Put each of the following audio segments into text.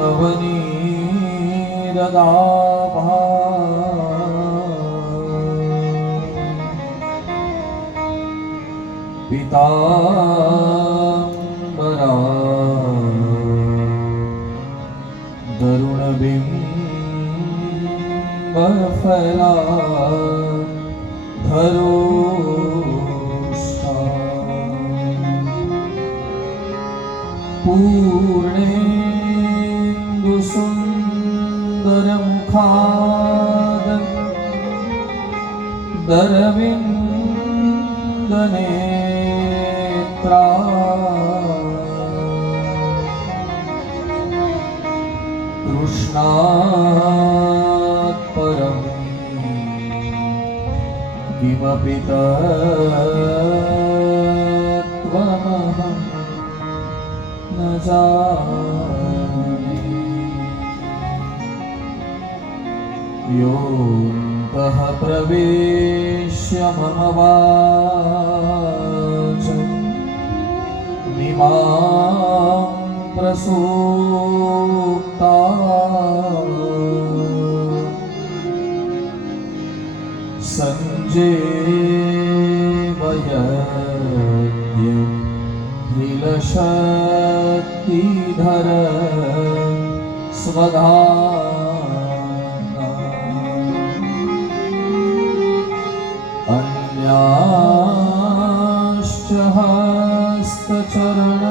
नवनीरदाभा पीताम्बरा दरुणबिम्बफला धरोष्ठा पूर्णेन्दुसुन्दरमुखाद दरविन्दनेत्रा कृष्णात् परं किमपि तत्त्वमहं न जाने। योऽन्तः प्रवेश्य मम वाचं मिमां प्रसूक्ता सञ्जीवयत्य नीलशक्तिधर स्वधाम्ना अन्याश्च हस्तचरण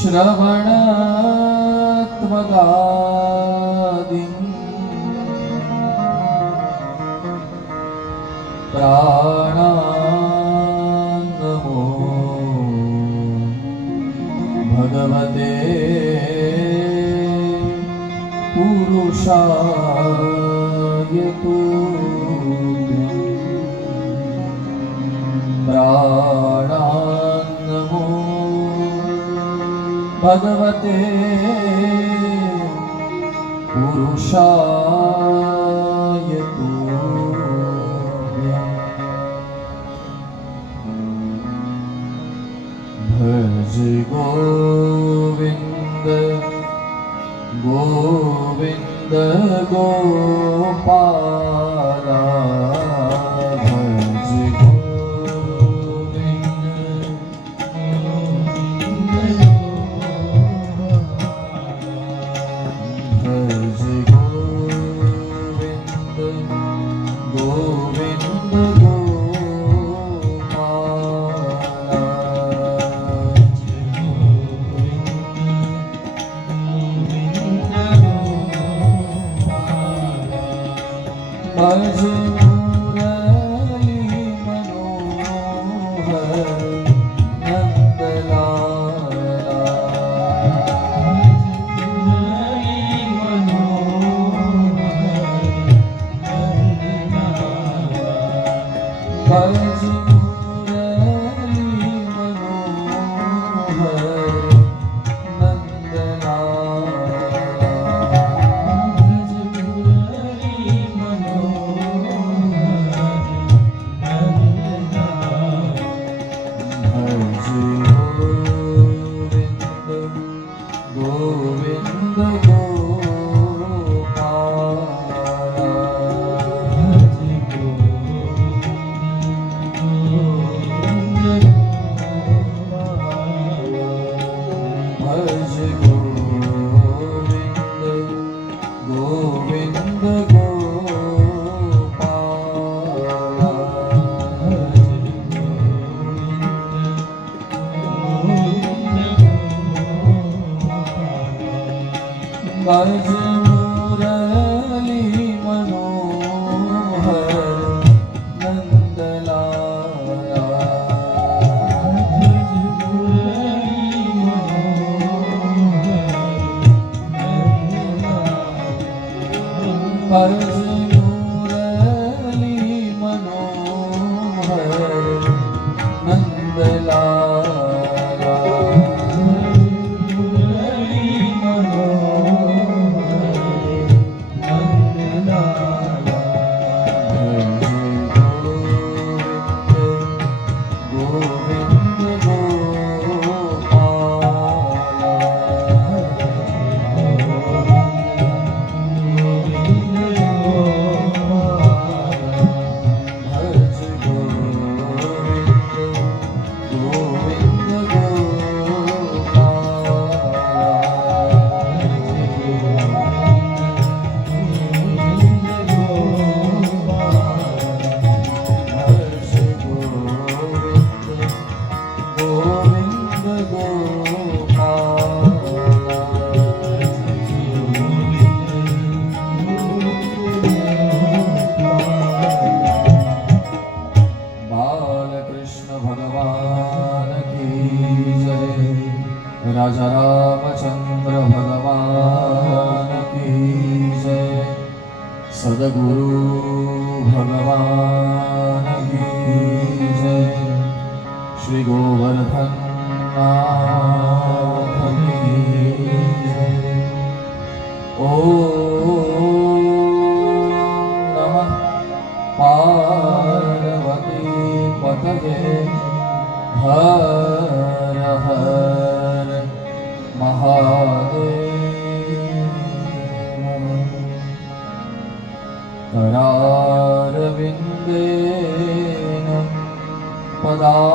श्रवणत्वगादिं प्राणान्नमो भगवते पुरुषाय तुभ्यं। प्राणान्नमो भगवते पुरुषाय तुभ्यं। भज गोविन्द गोविन्द गोपाला भज भज मुरली मनोहर नंदलाला भज मुरली मनोहर गोविंद गोपाला भज गोविंद गोविंद गोपाला भज मुरली मनोहर नंदलाला भज मुरली मनोहर नंदलाला राजा रामचंद्र भगवान की जय। सदगुरु भगवान की जय। श्री गोवर्धन नाथ की जय। ओम नमः पार्वती पतये हर हर महादेव। करारविन्देन पदारविन्दं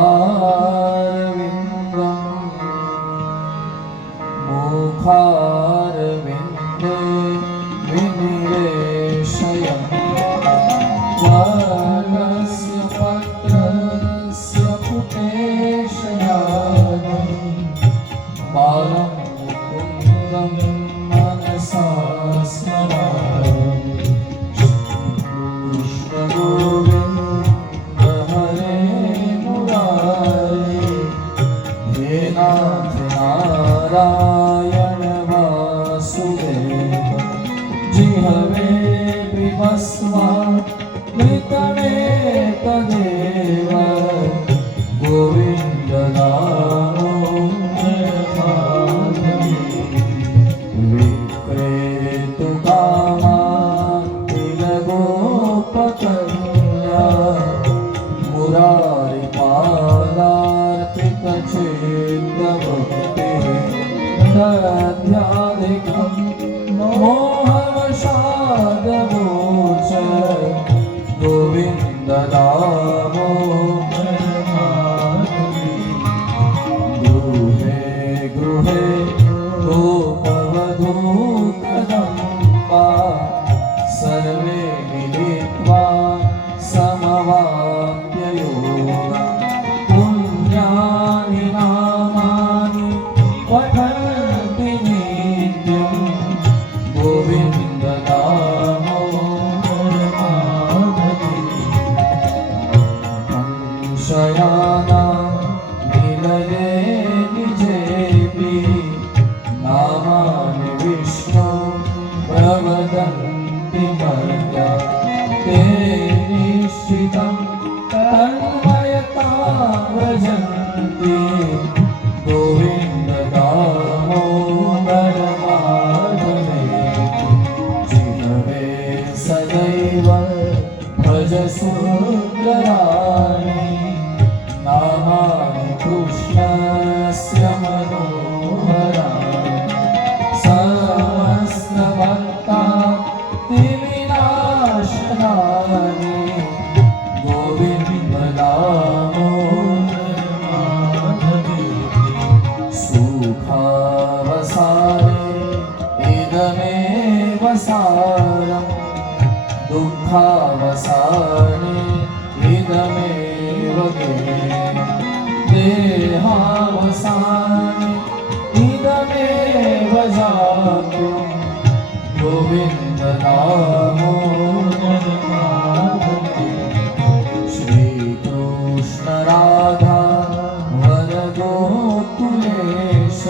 मुखारविन्दे विनिवेशयन् वर्णस्य पत्रस्य पुटेशयानं बालं मुकुन्दं मनसा स्मरामि। कृष्ण गोविन्द हरे मुरारे, हे नाथ नारायण वासुदेव। जिह्वे बिभस्मामृतमेव तदेव गोविन्द नामो विक्रेतु कामान्तिलगोपकन्या मुरारिपादार्पितचेतभक्तिः दध्यादिकं मोहवशादवोच गोविन्द नामो गृहे गृहे गोपवधूकदम्बा सर्वे मिलित्वा समवाप्ययोगं पुण्यानि नामानि पठन्ति नित्यं गोविन्द नामो शयाना निलये निजेऽपि नामानि विष्णु प्रवदन्ति मर्त्या। ते निश्चितं तन्मयता व्रजन्ति गोविन्द नामो परमाधवेति। जिह्वे सदैव भज सुन्दराणि नामानि कृष्णस्य मनोहराणि। समस्तभक्तादिविनाशनानि गोविन्द नामो सुखावसाने इदमेव सारम् दुःखावसाने इदमेव ज्ञेयम् देहावसाने इदमेव जातम् गोविन्द नामो श्रीकृष्ण राधा वरदोत्कुलेश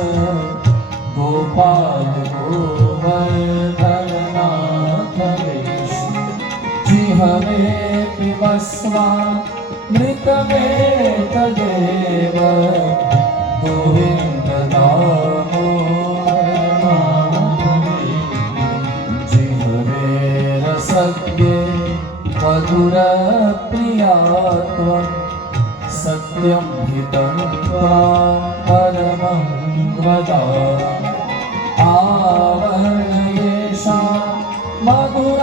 गोपाल गोवर्धन नाथ विष्णु। जिह्वे बिभस्मामृतमेतदेव गोविन्द नामो जिह्वे रसज्ञे मधुरप्रिया त्वं सत्यं हितं त्वां परमं वदामि। आवरणयेषां मधुराक्षराणि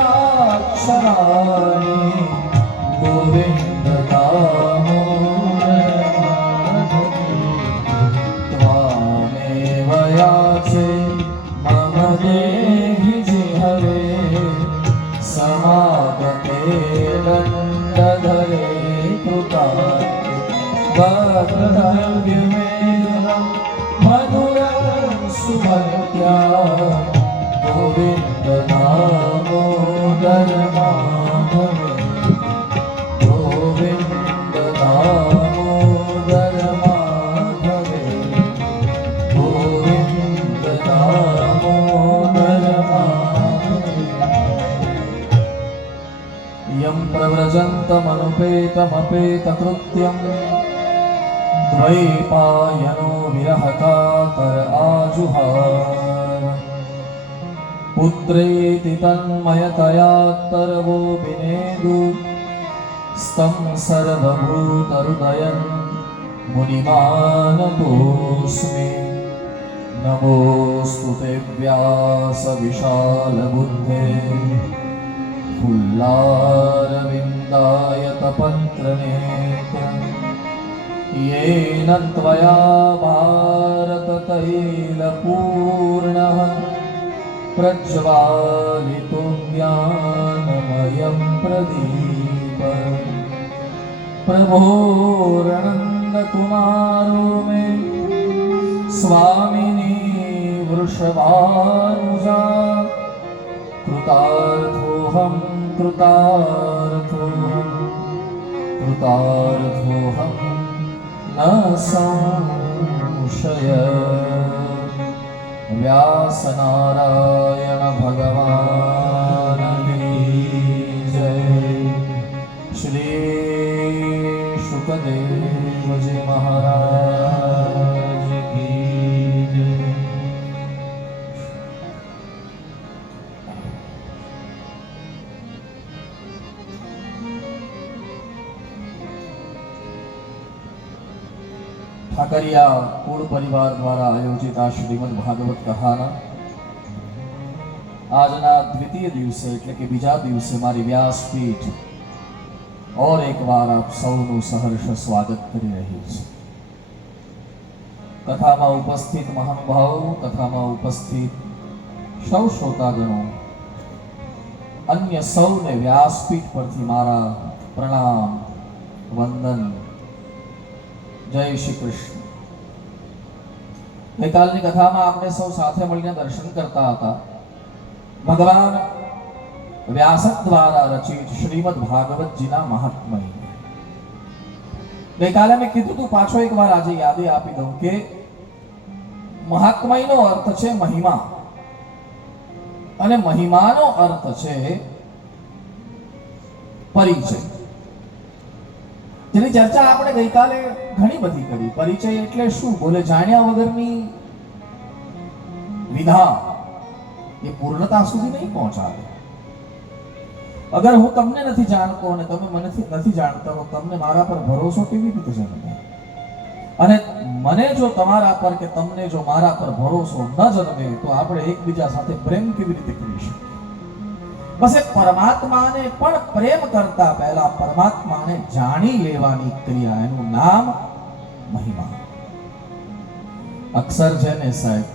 गोविन्द नामो त्वामेव याचे मम देहि जिह्वे समागते दण्डधरे कृतार्थे। वक्तव्यमेदं સત્યા ગોવિંદ દામોદર માધવે ગોવિંદ દામોદર માધવે ગોવિંદ દામોદર માધવે યમ પ્રવ્રજन्तमनुपेतमपेतकृत्यं द्वैपायनो विरहकातर आजुहाव पुत्रेति तन्मयतयात्तरवो विनेदु स्तं सर्वभूतहृदयं मुनिमानतोऽस्मि नमोऽस्तु ते व्यासविशालबुद्धे फुल्लारविन्दायतपत्रनेत्र येन त्वया भारततैलपूर्णः प्रज्वालितो ज्ञानमयं प्रदीप प्रभोरनन्दकुमारो मे स्वामिनी वृषभानुजा कृतार्थोऽहं कृतार्थोऽहं न संशय व्यासनारायण भगवान की जय श्री शुकदेव जी महाराज की जय ઠાકરિયા કુળ પરિવાર દ્વારા આયોજિત આ શ્રીમદ ભાગવત કથાના આજના દ્વિતીય દિવસે એટલે કે બીજા દિવસે મારી વ્યાસપીઠ ઓર એકવાર આપ સૌનું સહર્ષ સ્વાગત કરી રહી છે. કથામાં ઉપસ્થિત મહાનુભાવો, કથામાં ઉપસ્થિત સૌ શ્રોતાગણો, અન્ય સૌને વ્યાસપીઠ પરથી મારા પ્રણામ, વંદન, જય શ્રી કૃષ્ણ. ગઈકાલની કથામાં આપણે સૌ સાથે મળીને દર્શન કરતા હતા ભગવાન વ્યાસ દ્વારા રચિત શ્રીમદ ભાગવતજીના મહાત્મય. ગઈકાલે મેં કીધું તું, પાછો એક વાર આજે યાદી આપી દઉં કે મહાત્મયનો અર્થ છે મહિમા અને મહિમાનો અર્થ છે પરિચય. જેની ચર્ચા આપણે ગઈકાલે ઘણી બધી કરી. પરિચય એટલે શું? બોલે જાણ્યા વગરની વિધા એ પૂર્ણતા સુધી નહીં પહોંચાડે. અગર હું તમને નથી જાણતો અને તમે મને નથી જાણતા તો તમને મારા પર ભરોસો કેવી રીતે જન્મે? અને મને જો તમારા પર કે તમને જો મારા પર ભરોસો ન જન્મે તો આપણે એકબીજા સાથે પ્રેમ કેવી રીતે કરી શકીએ? બસ એ પરમાત્માને પણ પ્રેમ કરતા પહેલા પરમાત્માને જાણી લેવાની ક્રિયા, એનું નામ મહિમા. અક્ષર છે ને સાહેબ,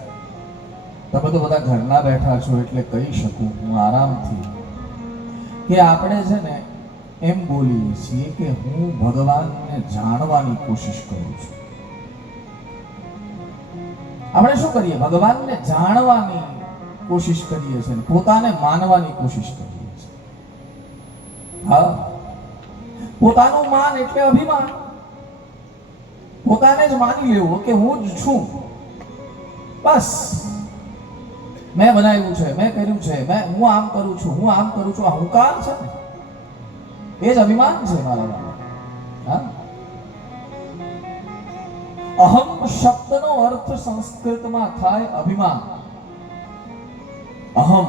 તમે તો બધા ઘરના બેઠા છો એટલે કહી શકું હું આરામથી કે આપણે છે ને એમ બોલીએ છીએ કે હું ભગવાનને જાણવાની કોશિશ કરું છું. આપણે શું કરીએ? ભગવાનને જાણવાની કોશિશ કરીએ છીએ, પોતાને માનવાની કોશિશ કરીએ છીએ. હા, પોતાનું માન એટલે અભિમાન. પોતાને જ માની લેવું કે હું જ છું, બસ મેં બનાવ્યું છે, મેં કર્યું છે, હું આમ કરું છું, હું આમ કરું છું. અહંકાર છે ને, એ જ અભિમાન છે મારા. હા, અહમ શબ્દનો અર્થ સંસ્કૃતમાં થાય અભિમાન. અહમ,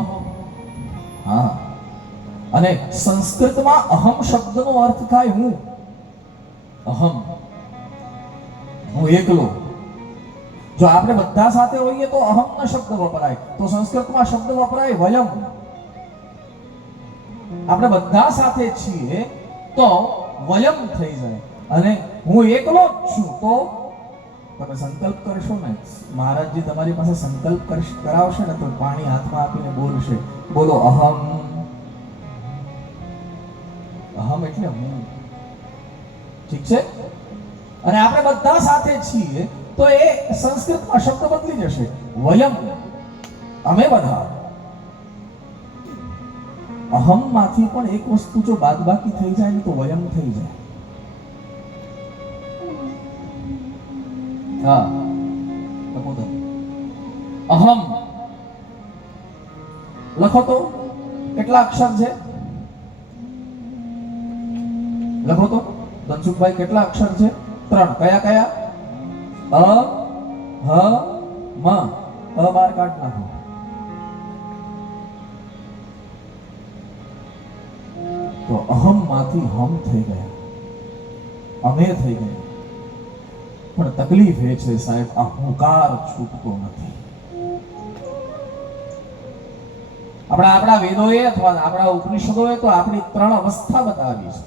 હા, અને સંસ્કૃતમાં અહમ શબ્દનો અર્થ થાય હું. અહમ, હું એકલો. જો આપણે બધા સાથે હોઈએ તો અહમનો શબ્દ વપરાય, તો સંસ્કૃતમાં શબ્દ વપરાય વયમ. આપણે બધા સાથે છીએ તો વયમ થઈ જાય. અને હું એકલો જ છું તો તમે સંકલ્પ કરશો ને, મહારાજજી તમારી પાસે સંકલ્પ કરાવશે ને તો પાણી હાથમાં આપીને બોલશે, બોલો અહમ. અહમ એટલે હું. ઠીક છે? અને આપણે બધા સાથે છીએ તો એ સંસ્કૃતમાં શબ્દ બદલી જશે, વયમ, અમે બધા. અહમ માંથી પણ એક વસ્તુ જો બાદબાકી થઈ જાય ને તો વયમ થઈ જાય. હા, લખો તો અહમ લખો તો કેટલા અક્ષર છે? લખો તો ધનસુખભાઈ, કેટલા અક્ષર છે? 3. કયા કયા? અ, હ, મ. અ બાર કાઢ નાખો. તો અહમ માંથી હમ થઈ ગયા, અમે થઈ ગયા. પણ તકલીફ એ છે સાહેબ, આ હુંકાર છૂટતો નથી. આપણા વેદોએ અથવા આપણા ઉપનિષદોએ તો આપણી 3 અવસ્થા બતાવી છે.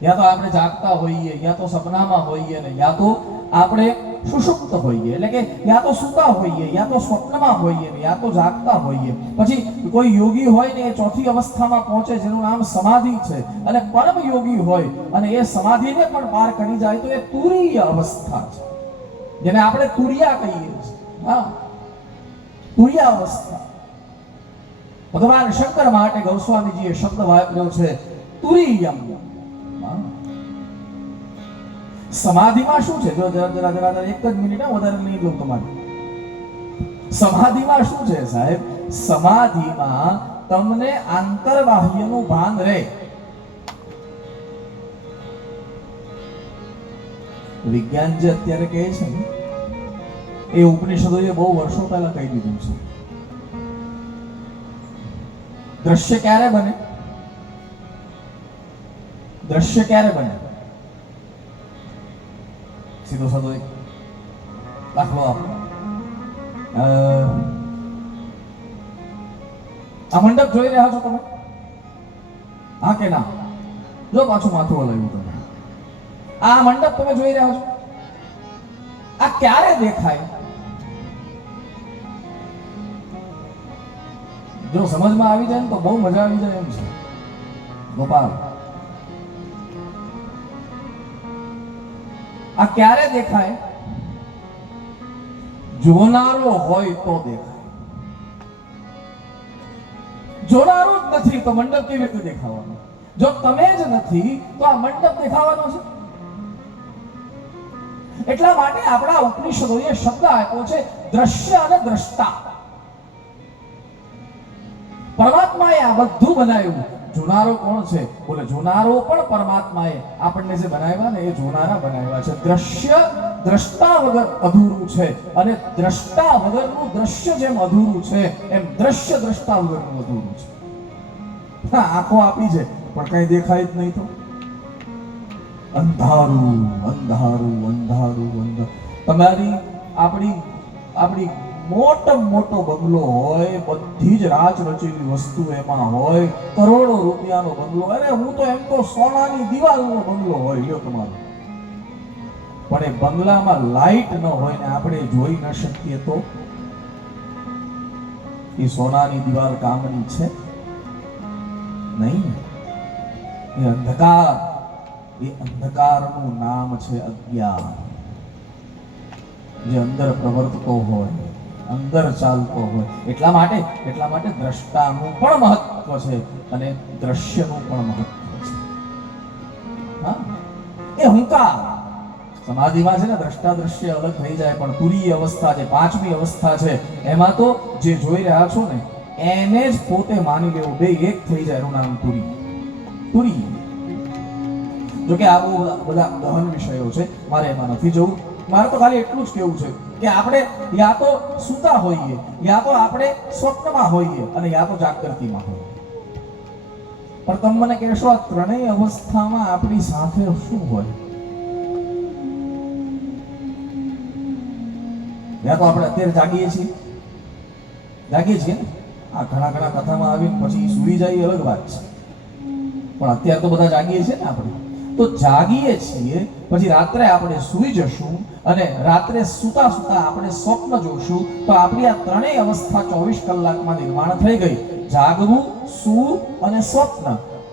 યા તો આપણે જાગતા હોઈએ, યા તો સપનામાં હોઈએ, ને યા તો આપણે સુષુપ્ત હોઈએ, એટલે કે યા તો સૂતા હોઈએ, યા તો સ્વપ્નમાં હોઈએ, ને યા તો જાગતા હોઈએ. પછી કોઈ યોગી હોય ને એ 4થી અવસ્થામાં પહોંચે, જેનું નામ સમાધિ છે, અને પરમ યોગી હોય અને એ સમાધિને પણ પાર કરી જાય તો એ તુરીય અવસ્થા છે, જેને આપણે તુરિયા કહીએ છીએ. હા, તુરિયા અવસ્થા. ભગવાન શંકર માટે ગોસ્વામીજીએ શબ્દ વાપર્યો છે તુરીયમ. સમાધિમાં શું છે? જો જરા એક જ મિનિટ, વધારે નહીં લઉં તમારી. સમાધિમાં શું છે સાહેબ? સમાધિમાં તમને આંતરબાહ્યનું ભાન રહે. વિજ્ઞાન જે અત્યારે કહે છે ને, એ ઉપનિષદોએ બહુ વર્ષો પહેલા કહી દીધું છે. દ્રશ્ય ક્યારે બને? દ્રશ્ય ક્યારે બને? સીધો સાધો એક દાખલો આપો. આ મંડપ જોઈ રહ્યા છો તમે? હા કે ના? જો પાછું માથું હલાવ્યું તમે. આ મંડપ તમે જોઈ રહ્યા છો? આ ક્યારે દેખાય? જો સમજમાં આવી જાય ને તો બહુ મજા આવી જાય એમ છે. ગોપાલ, આ ક્યારે દેખાય? જોનારો હોય તો દેખાય. જોનારો જ નથી તો મંડપ કેવી રીતે દેખાવાનો? જો તમે જ નથી તો આ મંડપ દેખાવાનો છે? એટલા માટે આપણા ઉપનિષદોએ શબ્દ આપ્યો છે દ્રશ્ય અને દ્રષ્ટા. પરમાત્માએ આ બધું બનાવ્યું. જોનારો કોણ છે? બોલે જોનારો પણ પરમાત્માએ આપણને જે બનાવ્યા ને એ જોનારા બનાવ્યા છે. દ્રશ્ય દ્રષ્ટા વગર અધૂરું છે, અને દ્રષ્ટા વગરનું દ્રશ્ય જેમ અધૂરું છે એમ દ્રશ્ય દ્રષ્ટા વગરનું અધૂરું છે. હા, આંખો આપી છે પણ કઈ દેખાય જ નહીં તો અંધારું અંધારું અંધારું અંધારું. તમારી આપણી મોટો બંગલો હોય, બધી જ રાચ રચેલી વસ્તુ એમાં હોય, કરોડો રૂપિયાનો બંગલો, અરે હું તો એમ તો સોનાની દિવાલનો બંગલો હોય લ્યો તમારો, પણ એ બંગલામાં લાઈટ ન હોય ને આપણે જોઈ ન શકીએ તો એ સોનાની દિવાલ કામની છે નહીં. એ અંધકારનું નામ છે અજ્ઞાન. જે અંદર પ્રવર્તતો હોય, અંદર ચાલતો હોય. એટલા માટે દ્રષ્ટાનું પણ મહત્વ છે અને દ્રશ્યનું પણ મહત્વ છે. હા, એ હુંકાર સમાધિમાં છે ને, દ્રષ્ટા દ્રશ્ય અલગ થઈ જાય, પણ તુરીય અવસ્થા છે, 5મી અવસ્થા છે, એમાં તો જે જોઈ રહ્યા છો ને એને જ પોતે માની લેવું, બે એક થઈ જાય. એનું નામ તુરી. જો કે આ બહુ બધા ગહન વિષયો છે, મારે એમાં નથી જવું. મારે તો ખાલી એટલું જ કહેવું છે કે આપણે યા તો સૂતા હોઈએ, યા તો આપણે સ્વપ્નમાં હોઈએ, અને યા તો જાગૃતિમાં હોઈએ. પણ તમે મને કહેશો આ ત્રણેય અવસ્થામાં આપણી સાથે શું હોય? યા તો આપણે અત્યારે જાગીએ છીએ ને, આ ઘણા કથામાં આવીને પછી સૂઈ જાય અલગ વાત છે, પણ અત્યારે તો બધા જાગીએ છીએ ને. આપણે તો જાગીએ છીએ, પછી રાત્રે આપણે સૂઈ જશું, અને રાત્રે સૂતા આપણે સ્વપ્ન જોશું, તો આપણી આ ત્રણેય અવસ્થા 24 કલાકમાં નિર્માણ થઈ ગઈ. જાગવું, સૂવું અને સ્વપ્ન.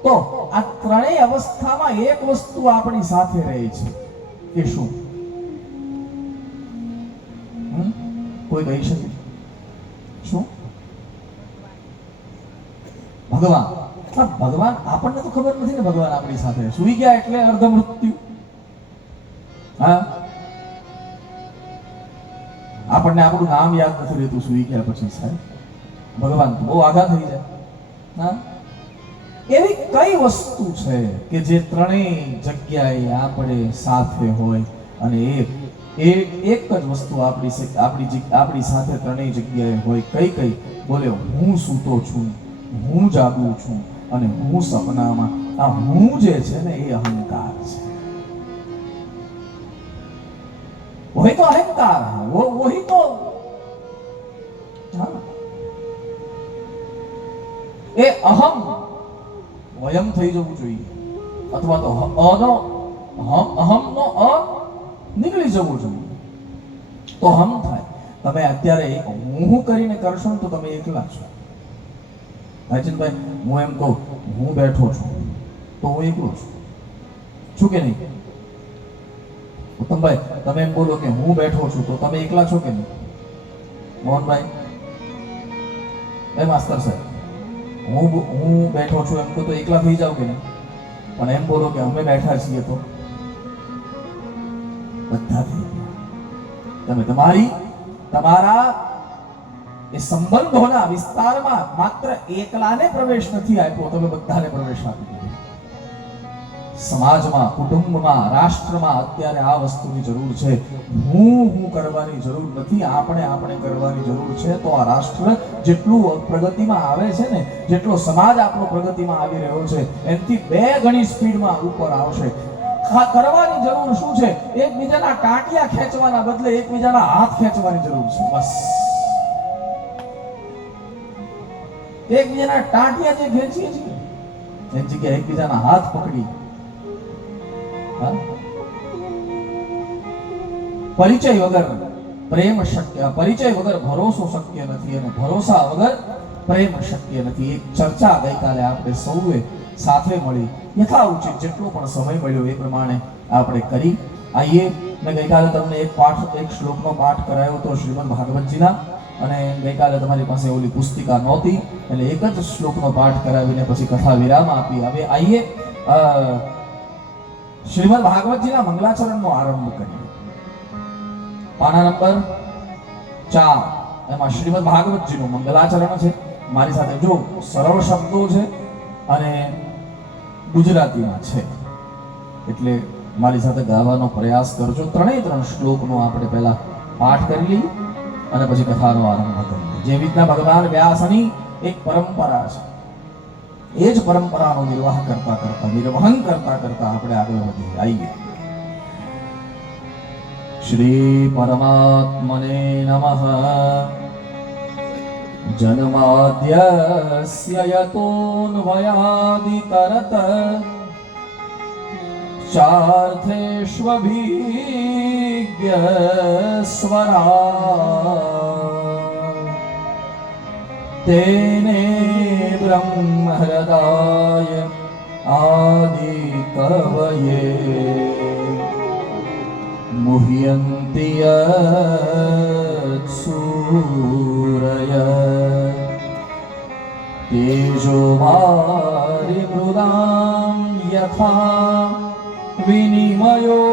તો આ ત્રણેય અવસ્થામાં એક વસ્તુ આપણી સાથે રહે છે. એ શું? કોઈ કહી શકે? શું? ભગવાન. ભગવાન આપણને તો ખબર નથી ને, ભગવાન આપણી સાથે સુઈ ગયા એટલે અર્ધ મૃત્યુ. હા, આપણને આપણું નામ યાદ નથી રહેતું સુઈ ગયા પછી. સાહેબ ભગવાન તો બહુ આઘા થઈ જાય. હા, એવી કઈ વસ્તુ છે કે જે ત્રણેય જગ્યાએ આપણે સાથે હોય અને એક જ વસ્તુ આપણી સાથે ત્રણેય જગ્યાએ હોય? કઈ? બોલે, હું સૂતો છું, હું જાગું છું અને હું સપનામાં. આ હું જે છે ને એ અહંકાર છે. वही तो अहंकार है, वो वही तो। हाँ, એ અહમ વયમ થઈ જવું જોઈએ, અથવા તો અનો અહમનો અ નીકળી જવું જોઈએ તો હમ થાય. તમે અત્યારે હું કરીને કરશો ને તો તમે એકલા છો. ભાઈ, હું એમ કહું હું બેઠો છું તો હું એકલો છું કે નહીં? ઉત્તમભાઈ, તમે એમ બોલો કે હું બેઠો છું તો તમે એકલા છો કે નહીં? મોહનભાઈ, એ માસ્તર સાહેબ, હું બેઠો છું એમ કહો તો એકલા થઈ જાવ કે નહીં? પણ એમ બોલો કે અમે બેઠા છીએ તો બધા થઈ ગયા. તમે તમારા એ સંબંધોના વિસ્તારમાં માત્ર એકલાને પ્રવેશ નથી આપ્યો, તમે બધાને પ્રવેશ આપી દીધો. સમાજમાં, કુટુંબમાં, રાષ્ટ્રમાં અત્યારે આ વસ્તુની જરૂર છે. હું કરવાની જરૂર નથી, આપણે કરવાની જરૂર છે. તો આ રાષ્ટ્ર જેટલું પ્રગતિમાં આવે છે ને, જેટલો સમાજ આપણો પ્રગતિમાં આવી રહ્યો છે, એનાથી 2 ગણી સ્પીડમાં ઉપર આવશે. કરવાની જરૂર શું છે? એકબીજાના ટાંટિયા ખેંચવાના બદલે એકબીજાના હાથ ખેંચવાની જરૂર છે. બસ એકબીજાના ટાંટિયા જે ખેંચીએ છીએ એની જગ્યાએ એકબીજાના હાથ પકડી. પરિચય વગર પ્રેમ શક્ય, પરિચય વગર ભરોસો શક્ય નથી અને ભરોસા વગર પ્રેમ શક્ય નથી. એક ચર્ચા ગઈકાલે આપણે સૌએ સાથે મળી યથાઉચિત જેટલો પણ સમય મળ્યો એ પ્રમાણે આપણે કરી. આઈએ, મેં ગઈકાલે તમને એક શ્લોકનો પાઠ કરાયો હતો શ્રીમદ ભાગવતજીના, અને ગઈકાલે તમારી પાસે ઓલી પુસ્તિકા નહોતી એટલે એક જ શ્લોકનો પાઠ કરાવીને પછી કથા વિરામ આપી. હવે આઈએ શ્રીમદ ભાગવતજીના મંગલાચરણનો આરંભ કરીએ. પાના નંબર 4, એમાં શ્રીમદ ભાગવતજીનું મંગલાચરણ છે. મારી સાથે જો સરળ શબ્દો છે અને ગુજરાતીમાં છે એટલે મારી સાથે ગાવાનો પ્રયાસ કરજો. 3 શ્લોકનો આપણે પહેલા પાઠ કરી લઈએ અને પછી કથાનો આરંભ કરીએ. જે રીતના ભગવાન વ્યાસની એક પરંપરા છે, એ જ પરંપરાનો નિર્વહન કરતા આપણે આગળ વધીએ. આઈએ. શ્રી પરમાત્મને નમઃ. જન્માદ્યસ્ય યતોન્વયાદિતરત ચાર્થેષ્વભિજ્ઞસ્વરા तेने ब्रह्म हृदाय आदि कवये मुह्यन्ति सूरय तेजो वारिमृदां यथा विनिमयो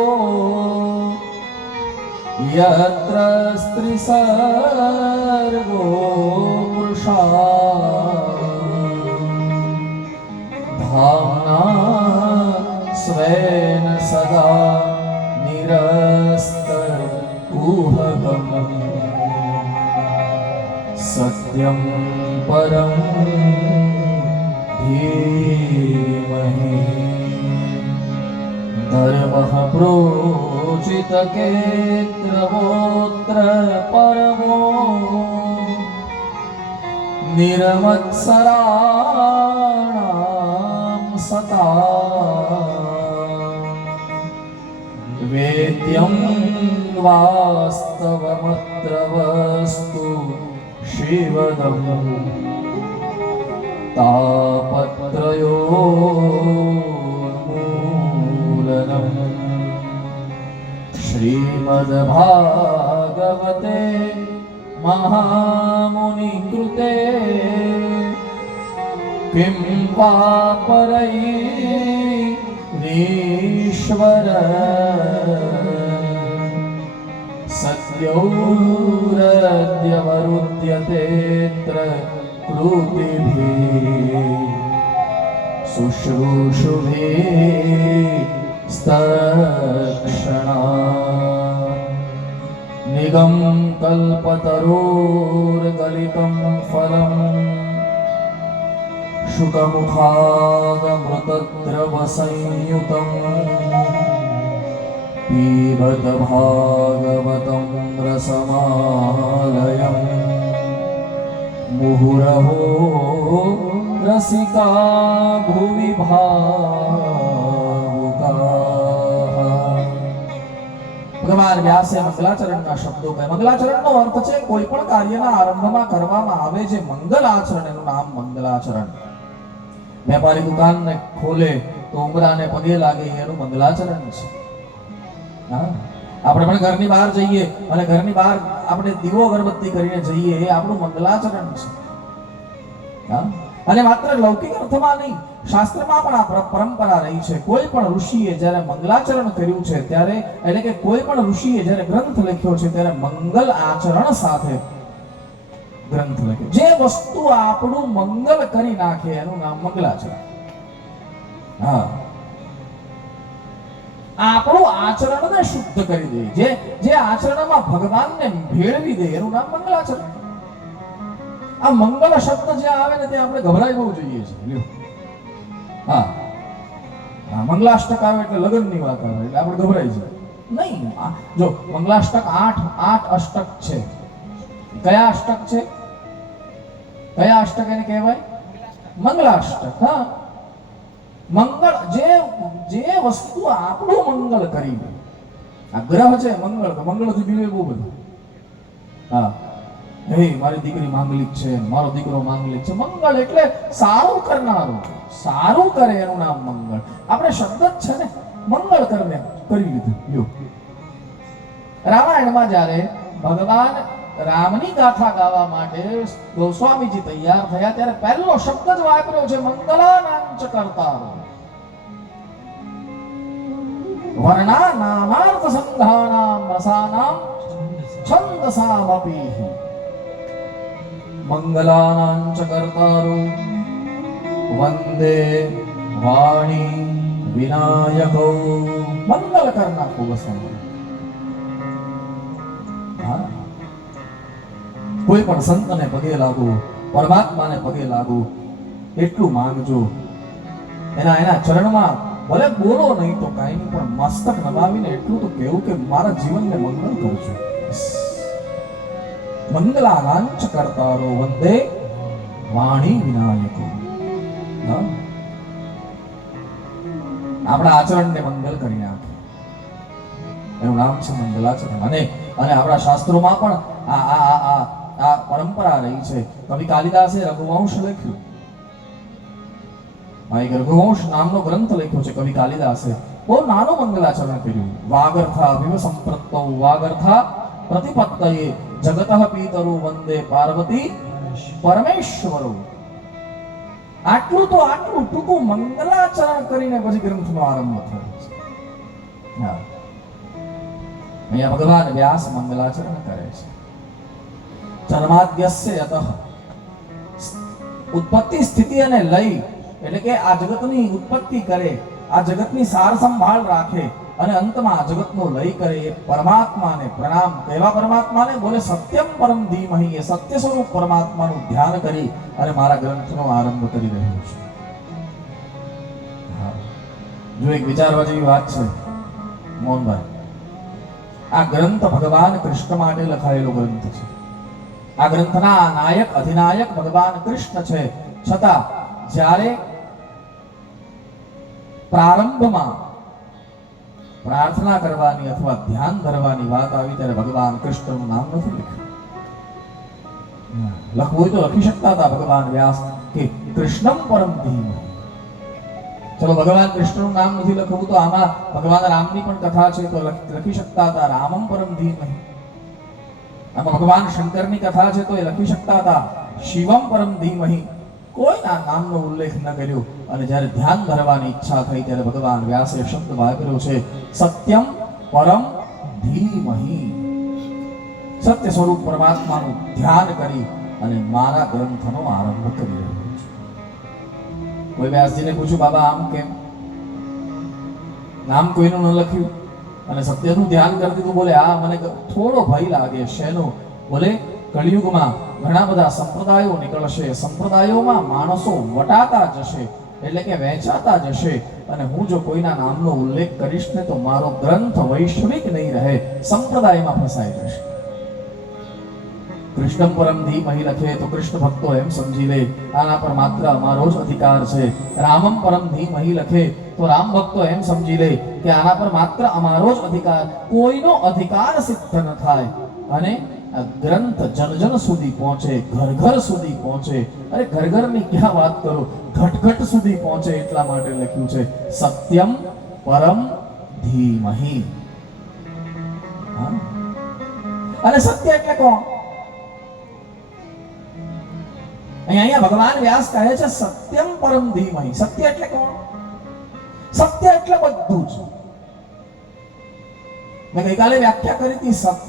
यत्र स्त्रिसर्गो धाम्ना स्वेन सदा निरस्तकुहकम् सत्यं परं धीमहि धर्मः प्रोचितकेत्रवोऽत्र परमो निर्मत्सराणां सता वेद्यं वास्तवमत्र वस्तु शिवदं तापत्रयोन्मूलनम् श्रीमद्भागवते महामुनि कृते किं वापरैरीश्वर सद्योरद्यवरुध्यतेऽत्र कृतिभिः शुश्रूषुभिस्तत्क्षणा निगम कल्पतरोर्गलितं फलम् शुकमुखागमृतद्रवसंयुतम् पीबत भागवतं रसमालयम् मुहुरहो रसिका भुवि भावुकाः। ભગવાન વ્યાસે મંગલાચરણના શબ્દો કહે. મંગલાચરણનો અર્થ છે કોઈ પણ કાર્યના આરંભમાં કરવામાં આવે જે મંગલ આચરણ, એનું નામ મંગલાચરણ. વેપારી દુકાનને ખોલે તો ઉમરાને પગે લાગે એનું મંગલાચરણ છે. આપણે પણ ઘરની બહાર જઈએ અને ઘરની બહાર આપણે દીવો અગરબત્તી કરીને જઈએ એ આપણું મંગલાચરણ છે. અને માત્ર લૌકિક અર્થમાં નહીં, શાસ્ત્રમાં પણ આ પરંપરા રહી છે. કોઈ પણ ઋષિએ જ્યારે મંગલાચરણ કર્યું છે ત્યારે, એટલે કે કોઈ પણ ઋષિએ જ્યારે ગ્રંથ લખ્યો છે ત્યારે મંગલ આચરણ સાથે ગ્રંથ લખ્યો. જે વસ્તુ આપણું મંગલ કરી નાખે એનું નામ મંગલાચરણ. હા, આપણું આચરણને શુદ્ધ કરી દે, જે આચરણમાં ભગવાનને ભેળવી દે એનું નામ મંગલાચરણ. આ મંગલ શબ્દ જે આવે ને ત્યાં આપણે ગભરાઈ બહુ જઈએ છીએ. હા, મંગલાષ્ટક આવે એટલે લગ્નની વાત આવે એટલે આપણે ગભરાઈ જાય નહીં. જો મંગલાષ્ટક 8 અષ્ટક છે. કયા અષ્ટક છે? કયા અષ્ટક એને કહેવાય? મંગલાષ્ટક. હા, મંગળ જે વસ્તુ આપણું મંગલ કરી દે. આ ગ્રહ છે મંગળ, તો મંગળથી બીજું બહુ બધું. હા, હે મારી દીકરી માંગલિક છે, મારો દીકરો માંગલિક છે. મંગળ એટલે સારું કરનારું, સારું કરે એનું નામ મંગળ. આપણે શબ્દ જ છે ને મંગળ કરને કરી લીધું. યો રામાયણમાં જ્યારે ભગવાન રામની ગાથા ગાવા માટે ગોસ્વામીજી તૈયાર થયા ત્યારે પહેલો શબ્દ જ વાપર્યો છે મંગલાનાંચ કર્તારો. વર્ણા નામાર્થ સંધાનામ રસાનામ છંદસામપી મંગલાનાંચ કર્તારો વંદે વાણી વિનાયકો. મંગલ કરનાર ખૂબ સંગઠન. કોઈ પણ સંતને પગે લાગુ, પરમાત્માને પગે લાગુ, એટલું માંગજો. એના ચરણમાં ભલે બોલો નહીં તો કાંઈ નહીં, પણ મસ્તક નમાવીને એટલું તો કહેવું કે મારા જીવનને મંગલ કરજો. મંગલાનાંચ કર્તારો વંદે વાણી વિનાયકો. આપણા આચરણને મંગલ કરી નાખે એનું નામ છે મંગલાચરણ. અને આપણા શાસ્ત્રોમાં પણ આ પરંપરા રહી છે. કવિ કાલિદાસે રઘુવંશ લખ્યું. એક રઘુવંશ નામનો ગ્રંથ લખ્યો છે કવિ કાલિદાસે. બહુ નાનું મંગલાચરણ કર્યું. વાગર્થા વિવ સંપ્રત્તૌ વાગર્થા પ્રતિપત્તયે જગતઃ પીતરો વંદે પાર્વતી પરમેશ્વરો. આટલું ટૂંકું મંગલાચરણ કરીને પછી ગ્રંથનો આરંભ થયો છે. અહીંયા ભગવાન વ્યાસ મંગલાચરણ કરે છે. જન્માદ્યસ્ય યતઃ, ઉત્પત્તિ સ્થિતિ અને લય, એટલે કે આ જગતની ઉત્પત્તિ કરે, આ જગતની સાર સંભાળ રાખે અને અંતમાં જગતનો લય કરે એ પરમાત્માને પ્રણામ. કેવા પરમાત્માને? બોલે સત્યમ પરમ ધીમહિ. એ સત્ય સ્વરૂપ પરમાત્માનું ધ્યાન કરી અને મારા ગ્રંથનો આરંભ કરી રહ્યો છું. જો એક વિચારવા જેવી વાત છે મોહનભાઈ, આ ગ્રંથ ભગવાન કૃષ્ણ માટે લખાયેલો ગ્રંથ છે. આ ગ્રંથના નાયક અધિનાયક ભગવાન કૃષ્ણ છે. છતાં જ્યારે પ્રારંભમાં પ્રાર્થના કરવાની અથવા ધ્યાન ધરવાની વાત આવી ત્યારે ભગવાન કૃષ્ણનું નામ નથી લખ્યું. લખવું હોય તો લખી શકતા હતા ભગવાન વ્યાસ કે કૃષ્ણમ પરમ ધીમહિ. ચલો ભગવાન કૃષ્ણનું નામ નથી લખવું તો આમાં ભગવાન રામની પણ કથા છે તો લખી શકતા હતા રામમ પરમ ધીમહિ. આમાં ભગવાન શંકરની કથા છે તો એ લખી શકતા હતા શિવમ પરમ ધીમહિ, કોઈના નામનો ઉલ્લેખ ન કર્યો. અને જ્યારે ધ્યાન ધરવાની ઈચ્છા થઈ ત્યારે ભગવાન વ્યાસે શબ્દ વાપર્યો છે સત્યમ પરમ ધીમહિ. સત્ય સ્વરૂપ પરમાત્માનું ધ્યાન કરી અને મારા ગ્રંથનો આરંભ કરી રહ્યો છું. કોઈ વ્યાસજીને પૂછ્યું બાબા આમ કેમ? નામ કોઈનું ન લખ્યું અને સત્યનું ધ્યાન કરતી તું બોલે આ મને થોડો ભય લાગે. શેનો? બોલે કળિયુગમાં ઘણા બધા સંપ્રદાયો નીકળશે, સંપ્રદાયોમાં માણસો વટાતા જશે, એટલે કે વહેંચાતા જશે, અને હું જો કોઈના નામનો ઉલ્લેખ કરીશ ને તો મારો ગ્રંથ વૈશ્વિક નહીં રહે, સંપ્રદાયમાં ફસાઈ જશે. કૃષ્ણ પરમ ધીમહિ લખે તો કૃષ્ણ ભક્તો એમ સમજી લે આના પર માત્ર અમારો જ અધિકાર છે. રામમ પરમ ધીમહિ લખે તો રામ ભક્તો એમ સમજી લે કે આના પર માત્ર અમારો જ અધિકાર, કોઈનો અધિકાર સિદ્ધ ન થાય. અને આ ગ્રંથ જન જન સુધી પહોંચે, ઘર ઘર સુધી પહોંચે. અરે ઘર ઘરની ક્યાં વાત કરો, ઘટ ઘટ સુધી પહોંચે એટલા માટે લખ્યું છે સત્યમ પરમ ધીમહિ. અને સત્ય એટલે કોણ? અહીંયા ભગવાન વ્યાસ કહે છે સત્યમ પરમ ધીમહિ. સત્ય એટલે કોણ? સત્ય એટલે બધું જ. મેં ગઈકાલે વ્યાખ્યા કરી હતી સત્ય.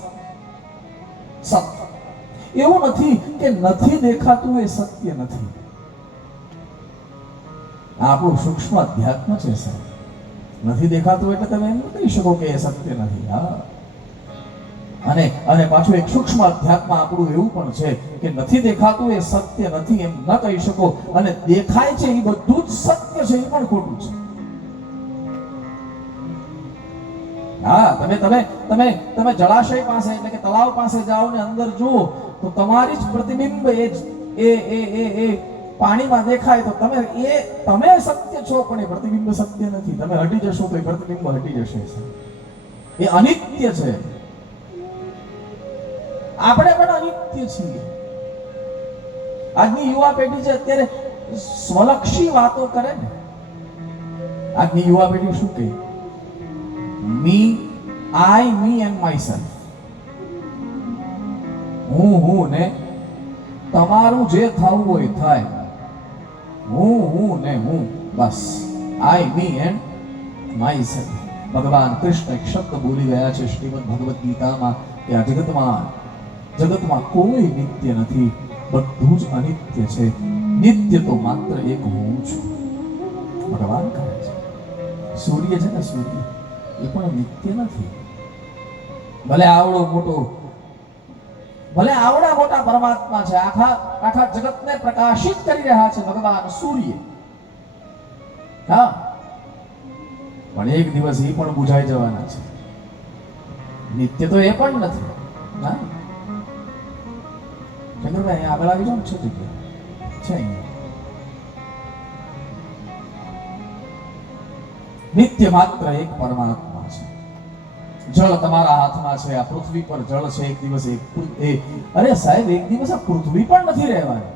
એવું નથી કે નથી દેખાતું એ સત્ય નથી. આપણું સૂક્ષ્મ અધ્યાત્મ છે સર. નથી દેખાતું એટલે તમે એમ કહી શકો કે એ સત્ય નથી. હા, અને પાછું એક સૂક્ષ્મ અધ્યાત્મ આપણું એવું પણ છે કે નથી દેખાતું એ સત્ય નથી એમ ન કહી શકો, અને દેખાય છે એ બધું જ સત્ય છે એ પણ ખોટું છે. હા, તમે જળાશય પાસે એટલે કે તળાવ પાસે જાઓ ને અંદર જુઓ તો તમારી જ પ્રતિબિંબ એ પાણીમાં દેખાય તો તમે સત્ય છો, પણ એ પ્રતિબિંબ સત્ય નથી. તમે હટી જશો તો એ પ્રતિબિંબ હટી જશે. એ અનિત્ય છે. આપણે પણ અનિત્ય છીએ. આજની યુવા પેઢી છે અત્યારે સ્વલક્ષી વાતો કરે ને. આજની યુવા પેઢી શું કહે? me, and myself. હું ને તમારું જે થવું હોય થાય. હું ને હું, બસ. I, me and myself. ભગવાન કૃષ્ણ એક શબ્દ બોલી રહ્યા છે શ્રીમદ ભગવદ ગીતામાં કે આ જગતમાં કોઈ નિત્ય નથી, બધું જ અનિત્ય છે. નિત્ય તો માત્ર એક હું છું. ભગવાન કહે છે સૂર્ય છે ને, સૂર્ય એ પણ નિત્ય નથી. ભલે આવડા મોટા પરમાત્મા છે, આખા જગતને પ્રકાશિત કરી રહ્યા છે ભગવાન સૂર્ય. હા, પણ એક દિવસ એ પણ બુઝાઈ જવાના છે. નિત્ય તો એ પણ નથી. હા, ચંદ્રભાઈ આગળ આવી જાઓ. છે જગ્યા છે અહીંયા. નિત્ય માત્ર એક પરમાત્મા છે. જળ તમારા હાથમાં છે. આ પૃથ્વી પર જળ છે. એક દિવસ અરે સાહેબ, એક દિવસ આ પૃથ્વી પણ નથી રહેવાની.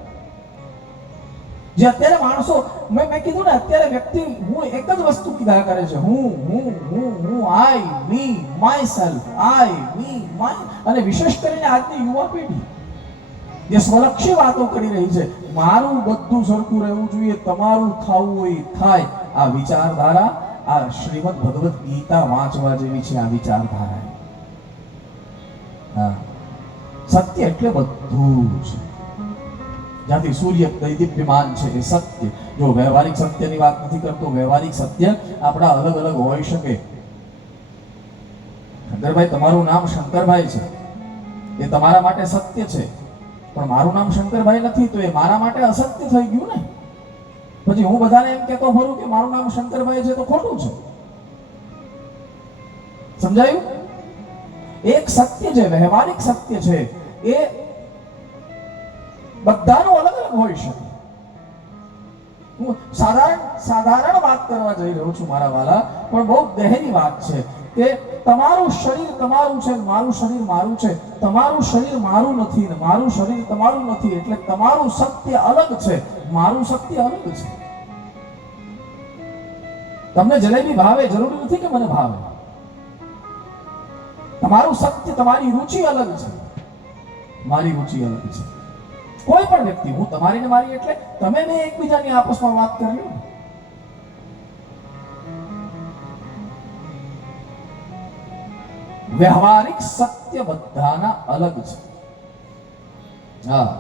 જે અત્યારે માણસો મેં કીધું ને, અત્યારે વ્યક્તિ હું એક જ વસ્તુ કીધા કરે છે. હું આઈ, મી, માયસેલ્ફ, આઈ, મી, માય. અને વિશેષ કરીને આજની યુવા પેઢી જે સ્વલક્ષી વાતો કરી રહી છે, મારું બધું સરખું રહેવું જોઈએ, તમારું થવું હોય થાય. આ વિચારધારા આ શ્રીમદ ભગવદ ગીતા વાંચવા જેવી છે. આ વિચારધારા. હા, સત્ય એટલે બધું છે. જ્યાંથી સૂર્ય દૈદીપ્યમાન છે એ સત્ય. જો વ્યવહારિક સત્યની વાત નથી કરતો, વ્યવહારિક સત્ય આપણા અલગ અલગ હોઈ શકે. શંકરભાઈ, તમારું નામ શંકરભાઈ છે, એ તમારા માટે સત્ય છે, પણ મારું નામ શંકરભાઈ નથી તો એ મારા માટે અસત્ય થઈ ગયું ને. પછી હું બધાને એમ કહેતો ફરું કે મારું નામ શંકરભાઈ છે તો ખોટું છે. સમજાયું? એક સત્ય છે, વ્યવહારિક સત્ય છે, એ બધાનું અલગ અલગ હોઈ શકે. હું સાધારણ વાત કરવા જઈ રહ્યો છું મારા વાલા, પણ બહુ ગહેરી વાત છે કે તમારું શરીર તમારું છે, મારું શરીર મારું છે. તમારું શરીર મારું નથી ને મારું શરીર તમારું નથી, એટલે તમારું સત્ય અલગ છે, મારું સત્ય અલગ છે. તમને જલેબી ભાવે જરૂરી નથી કે મને ભાવે. તમારું સત્ય, તમારી રુચિ અલગ છે. મારી રુચિ અલગ છે. કોઈ પણ વ્યક્તિ, હું તમારી ને મારી એટલે તમે ને એકબીજાની આપસમાં વાત કરી લો. વ્યવહારિક સત્ય બધાના અલગ છે. હા,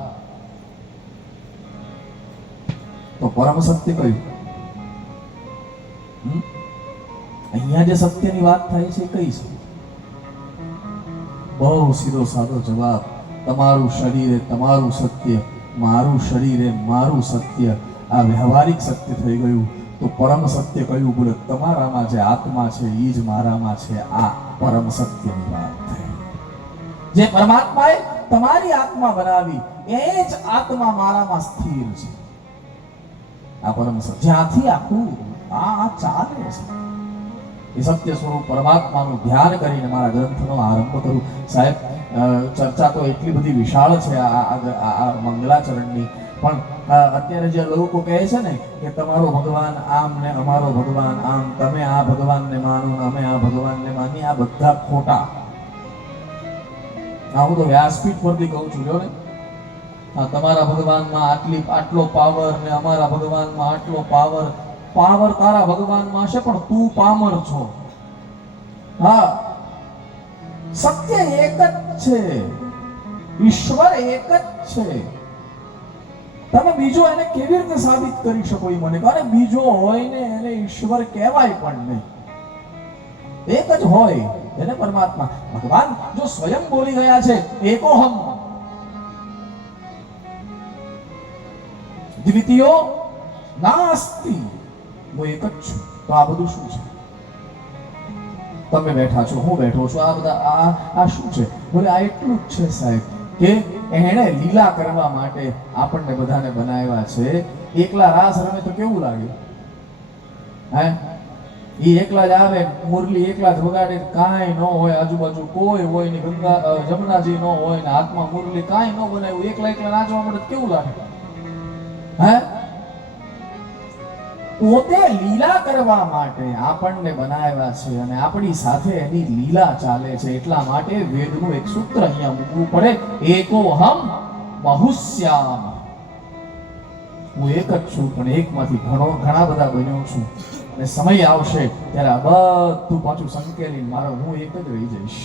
તો પરમ સત્ય કયું? અહીંયા જે સત્યની વાત થાય છે કઈ છે? બહુ સીધો સાદો જવાબ. તમારું શરીર એ તમારું સત્ય, મારું શરીર એ મારું સત્ય. આ વ્યવહારિક સત્ય થઈ ગયું. તો પરમ સત્ય કયું? બોલે તમારામાં જે આત્મા છે એ જ મારામાં છે. આ પરમ સત્યની વાત થઈ. જે પરમાત્માએ તમારી આત્મા બનાવી એ જ આત્મા મારામાં સ્થિર છે. આ પરમ સત્ય, જ્યાંથી આખું આ ચાલે છે. એ સત્ય સ્વરૂપ પરમાત્માનું ધ્યાન કરીને મારા ગ્રંથનો આરંભ કરું. સાહેબ, ચર્ચા તો એટલી બધી વિશાળ છે આ મંગલાચરણની, પણ અત્યારે જે લોકો કહે છે ને કે તમારો ભગવાન આમ ને અમારો ભગવાન આમ, તમે આ ભગવાનને માનો ને અમે આ ભગવાનને માની, આ બધા ખોટા. હું તો વ્યાસપીઠ પરથી કહું છું, જો ને, તમારા ભગવાનમાં આટલો પાવર ને અમારા ભગવાનમાં આટલો પાવર. પાવર તારા ભગવાનમાં છે પણ તું પામર છો. હા, સત્ય એક જ છે, ઈશ્વર એક જ છે. તમે બીજો એને કેવી રીતે સાબિત કરી શકો? એ મને કહે. બીજો હોય ને એને ઈશ્વર કહેવાય પણ નહીં. એક જ હોય એને પરમાત્મા. ભગવાન જો સ્વયં બોલી ગયા છે એકોહમ દ્વિતીયો નાસ્તિ, હું એક જ છું. તો આ બધું શું છે? તમે બેઠા છો, હું બેઠો છું, આ બધા આ શું છે? બોલે આ એટલું જ છે સાહેબ કે એણે લીલા કરવા માટે આપણને બધાને બનાવ્યા છે. એકલા રાસ રમે તો કેવું લાગે? હે, એ એકલા જ આવે, મુરલી એકલા જ વગાડે, કાંઈ ન હોય, આજુબાજુ કોઈ હોય ને, ગંગા જમનાજી ન હોય ને, હાથમાં મુરલી, કાંઈ ન બનાવ્યું, એકલા એકલા નાચવા મળે કેવું લાગે? હે, પોતે લીલા કરવા માટે આપણને બનાવ્યા છે અને આપણી સાથે એની લીલા ચાલે છે. એટલા માટે વેદનું એક સૂત્ર અહીંયા મૂકવું પડે, એકોહમ બહુશ્યામ. હું એક જ છું પણ એકમાંથી ઘણા બધા બન્યો છું. અને સમય આવશે ત્યારે આ બધું પાછું સંકેલી મારો હું એક જ રહી જઈશ.